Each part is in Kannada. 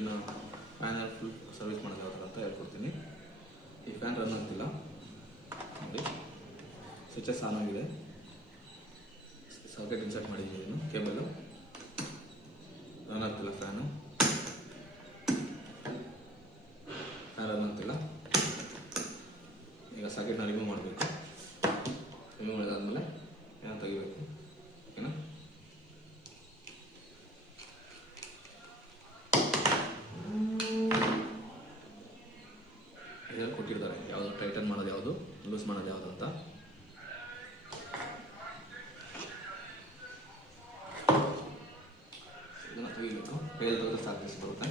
ಮುಂದಿನ ಫ್ಯಾನ್ ಫುಲ್ ಸರ್ವಿಸ್ ಮಾಡೋದು ಯಾವ ಥರ ಅಂತ ಹೇಳ್ಕೊಡ್ತೀನಿ. ಈ ಫ್ಯಾನ್ ರನ್ ಆಗ್ತಿಲ್ಲ ನೋಡಿ, ಸ್ವಿಚಸ್ ಆನ್ ಆಗಿದೆ, ಸಾಕೆಟ್ ಇನ್ಸರ್ಟ್ ಮಾಡಿದ್ದೀನಿ, ಕೇಬಲ್ಲು ರನ್ ಆಗ್ತಿಲ್ಲ, ಫ್ಯಾನ್ ರನ್ ಆಗ್ತಿಲ್ಲ. ಈಗ ಸಾಕೆಟ್ನ ರಿಮೂವ್ ಮಾಡಬೇಕು. ರಿಮೂವ್ ಮಾಡಿದಾದ್ಮೇಲೆ ಏನೋ ತೆಗಿಬೇಕು, ಓಕೆನಾ. ಇದರಲ್ಲಿ ಕೊಟ್ಟಿರ್ತಾರೆ ಯಾವುದು ಟೈಟನ್ ಮಾಡೋದು ಯಾವುದು, ಲೂಸ್ ಮಾಡೋದು ಯಾವುದು ಅಂತ. ಇದನ್ನು ತೆಗಿಬೇಕು, ಕೈಯಲ್ಲಿ ತೆಗೆದ್ರೆ ಸಾಕು ಬರುತ್ತೆ.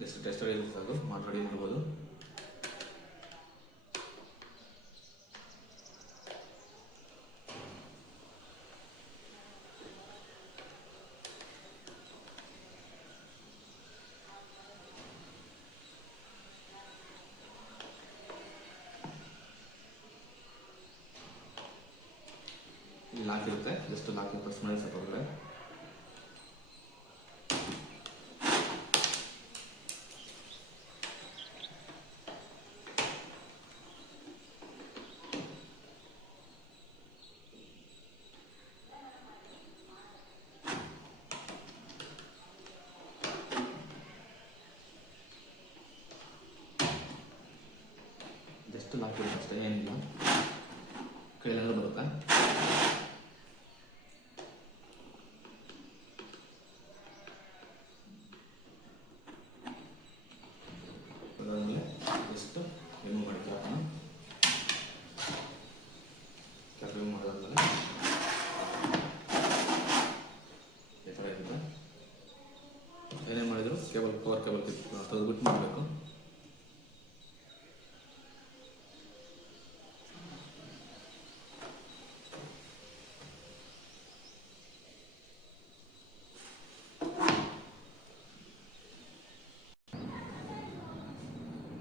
ಜಸ್ಟ್ ಟೆಸ್ಟ್ ಹೊಡೆಯೋದು ಸಾಕು, ರೆಡಿ ಮಾಡ್ಬೋದು. ಇಲ್ಲಿ ಲಾಕ್ ಇರುತ್ತೆ, ಜಸ್ಟ್ ಲಾಕ್ ಪ್ರೆಸ್ ಮಾಡಿ ಸ್ವಲ್ಪ ಹೊರಗಡೆ. ಜಸ್ಟ್ ಲಾಕ್ ಇರುತ್ತೆ ಅಷ್ಟೇ, ಏನಿಲ್ಲ. ಕೈಲೆಲ್ಲ ಬರುತ್ತೆ. ಅದಾದಮೇಲೆ ಜಸ್ಟ್ ರಿಮೂವ್ ಮಾಡಿ ಕ್ಯಾಪ್ನ. ಕ್ಯಾಪ್ ರಿಮೂವ್ ಮಾಡೋದಾದ್ಮೇಲೆ ಈ ಥರ ಇರುತ್ತೆ. ಏನೇನು ಮಾಡಿದ್ರು ಕೇಬಲ್, ಪವರ್ ಕೇಬಲ್ ತೆಗೆದುಬಿಟ್ಟು ಮಾಡಬೇಕು.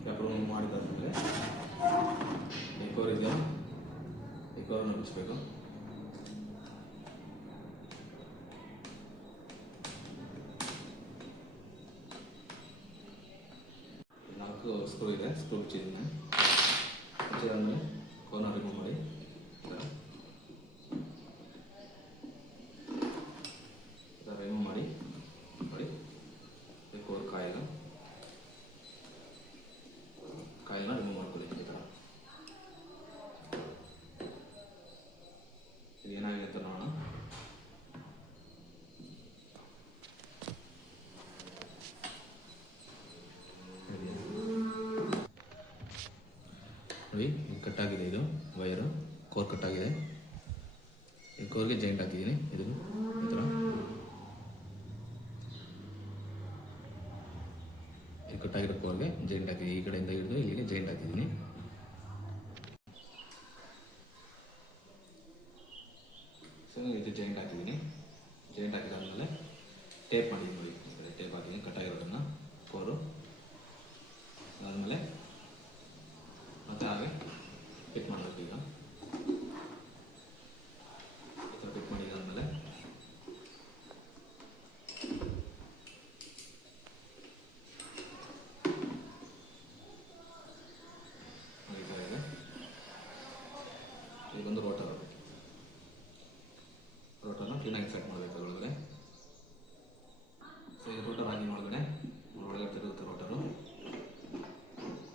ಕ್ಯಾಪ್ ರಿಮೂವ್ ಮಾಡಿದಾದ್ಮೇಲೆ ಈ ಕವರ್ ಇದೆಯಲ್ಲ, ಈ ಕವರ್ನ ಬಿಡಿಸ್ಬೇಕು. ನಾಲ್ಕು ಸ್ಕ್ರೂ ಇದೆ, ಸ್ಕ್ರೂ ಬಿಚ್ಚಿದ್ದೀನಿ. ಬಿಚ್ಚಿದಾದ್ಮೇಲೆ ಕವರ್ನ ರಿಮೂವ್ ಮಾಡಿ ರಿಮೂವ್ ಮಾಡಿ ನೋಡಿ. ಈ ಕವರ್ ಕಾಯಿನ ರಿಮೂವ್ ಮಾಡ್ಕೊಳ್ಳಿ ಈ ಥರ. ಇದು ಏನಾಗಿದೆ ಅಂತ ನೋಡೋಣ. ನೋಡಿ, ಕಟ್ಟಾಗಿದೆ, ಇದು ವೈರು ಕೋರ್ ಕಟ್ಟಾಗಿದೆ. ಈ ಕೋರ್ಗೆ ಜಾಯಿಂಟ್ ಹಾಕಿದ್ದೀನಿ, ಇದು ಈ ಥರ. ಈ ಕಟ್ಟಾಗಿರೋ ಕೋರ್ಗೆ ಜಾಯಿಂಟ್ ಹಾಕಿದ್ದೀನಿ, ಈ ಕಡೆಯಿಂದ ಹಿಡಿದು ಇಲ್ಲಿಗೆ ಜಾಯಿಂಟ್ ಹಾಕಿದ್ದೀನಿ. ಸೊ ಇದು ಜಾಯಿಂಟ್ ಹಾಕಿದ್ದೀನಿ. ಜಾಯಿಂಟ್ ಹಾಕಿದಾದ್ಮೇಲೆ ಟೇಪ್ ಮಾಡಿದ್ದೀನಿ ನೋಡಿ, ಟೇಪ್ ಹಾಕಿದ್ದೀನಿ ಕಟ್ಟಾಗಿರೋದನ್ನು ಕೋರು. ಅದಾದಮೇಲೆ ಮತ್ತೆ ಹಾಗೆ ಫಿಟ್ ಮಾಡಬೇಕು. ಈಗ ಈ ಥರ ಫಿಟ್ ಮಾಡಿದಾದ್ಮೇಲೆ ಇದೊಂದು ರೋಟರ್ನ ಕ್ಲೀನಾಗಿ ಸೆಟ್ ಮಾಡಬೇಕು ಒಳಗಡೆ. ಸೊ ಈ ರೋಟರ್ ಹಾಕಿ ಒಳಗಡೆ ತಿರುಗುತ್ತೆ ರೋಟರು,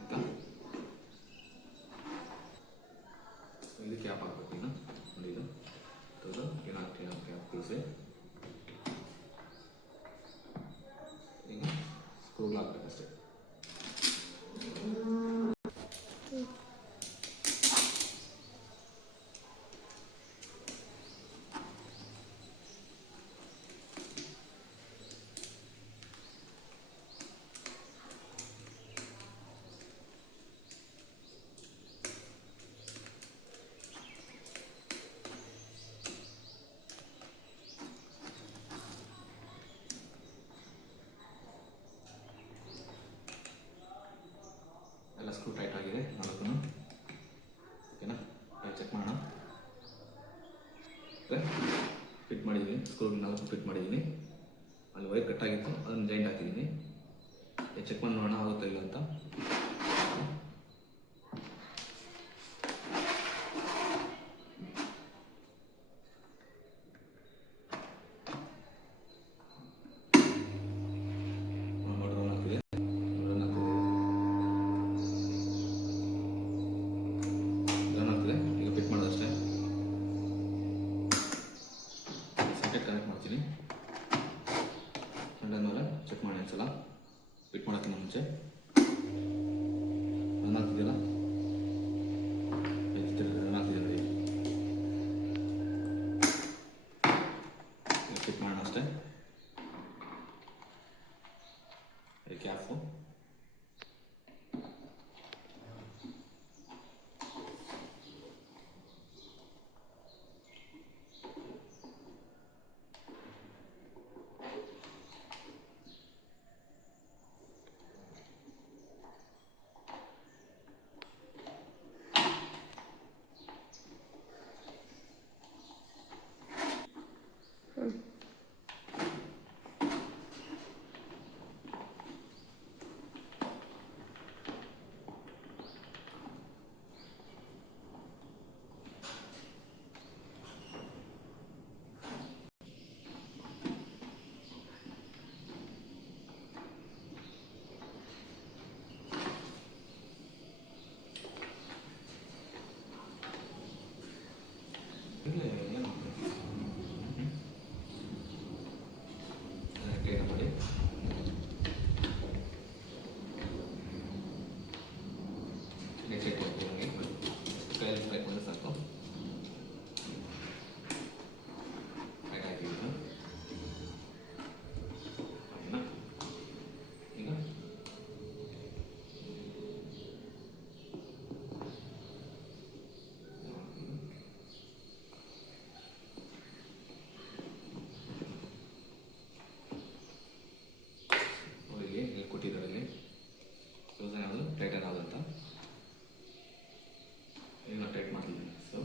ಆಯಿತಾ. ಇದು ಕ್ಯಾಪ್ ಹಾಕಬೇಕು. ಈಗ ನೋಡಿ, ಇದು ತೆಗೆದು ಕ್ಲೀನಾಗಿ ಕ್ಯಾಪ್ ತಿಳಿಸಿ. ಈಗ ಸ್ಕ್ರೂಗಳು ಹಾಕ್ಬೇಕಷ್ಟೇ. ಫಿಟ್ ಮಾಡಿದ್ದೀನಿ, ಸ್ಕ್ರೂ 4 ಫಿಟ್ ಮಾಡಿದ್ದೀನಿ. ಅಲ್ಲಿ ವೈರ್ ಕಟ್ಟಾಗಿತ್ತು, ಅದನ್ನು ಜಾಯಿಂಟ್ ಹಾಕಿದ್ದೀನಿ. ಚೆಕ್ ಮಾಡಿ ನೋಡೋಣ ಆಗುತ್ತಾ ಇಲ್ಲ ಅಂತ. ಕನೆಕ್ಟ್ ಮಾಡ್ತೀನಿ. ಮೇಲೆ ಚೆಕ್ ಮಾಡಿ ಒಂದ್ಸಲ ಫಿಟ್ ಮಾಡೋಕ್ಕಿಂತ ಮುಂಚೆ ರನ್ ಆಗ್ತಿದೆಯಲ್ಲ, ರನ್ ಆಗ್ತಿದೆ ನೋಡಿ. ಫಿಟ್ ಮಾಡೋಣ ಅಷ್ಟೇ. ಕ್ಯಾಫು ಮಾಡಿ ಚೆಕ್ ಮಾಡ್ತೀನಿ. ಕೈಯಲ್ಲಿ ಟ್ರೈ ಮಾಡಿದ್ರೆ ಸಾಕು. ಟೈಟ್ ಹಾಕಿದ್ದು ಈಗ ಕೊಟ್ಟಿದ್ದಾರಲ್ಲಿ ಯೋಜನೆ ಯಾವುದು ಟೈಟನ್ ಆದಂತ ಈಗ ನಾನು ಟೈಟ್ ಮಾಡ್ತಿದ್ದೀನಿ. ಸೊ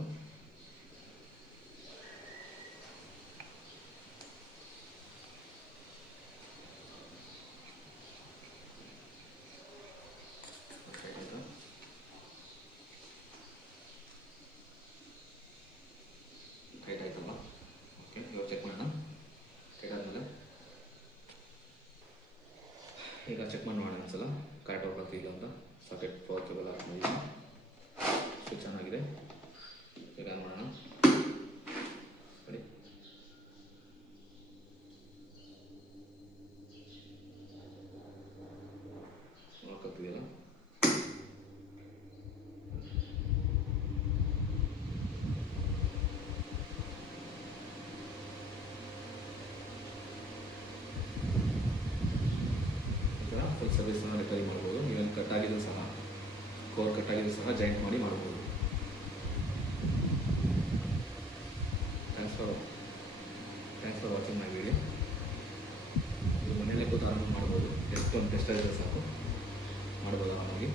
ಟೈಟ್ ಆಯ್ತಲ್ಲ. ಓಕೆ, ಇವಾಗ ಚೆಕ್ ಮಾಡೋಣ. ಟೈಟ್ ಆದಮೇಲೆ ಈಗ ಚೆಕ್ ಮಾಡಿ ನೋಡೋಣ ಒಂದ್ಸಲ ಕರೆಕ್ಟ್ ಹೋಗ್ಬೇಕು ಇಲ್ಲ ಅಂತ. ಸಾಕೆಟ್ ಪವರ್ ಕೇಬಲ್ ಆಫ್ ಮಾಡಿದ್ದೀನಿ, ಸ್ವಿಚ್ ಆನ್ ಆಗಿದೆ. ಈಗ ಆನ್ ಮಾಡೋಣ. ಸರಿ, ನೋಡ್ಕೊತಿದೆಯಲ್ಲ. ಫುಲ್ ಸರ್ವಿಸ್ನ ರಿಪೇರಿ ಮಾಡ್ಬೋದು. ನೀವೇನು ಕಟ್ಟಾಗಿದ್ದು ಸಹ, ಕೋರ್ ಕಟ್ಟಾಗಿದ್ದು ಸಹ ಜಾಯಿಂಟ್ ಮಾಡಿ ಮಾಡ್ಬೋದು. Thanks for watching my video. ಇದು ಮನೆಯಲ್ಲೇ ಕೂತು ಆರಾಮಾಗಿ ಮಾಡ್ಬೋದು. ಒಂದು ಟೆಸ್ಟ್ ಆಗಿದ್ರೆ ಸಾಕು, ಮಾಡ್ಬೋದು ಆರಾಮಾಗಿ.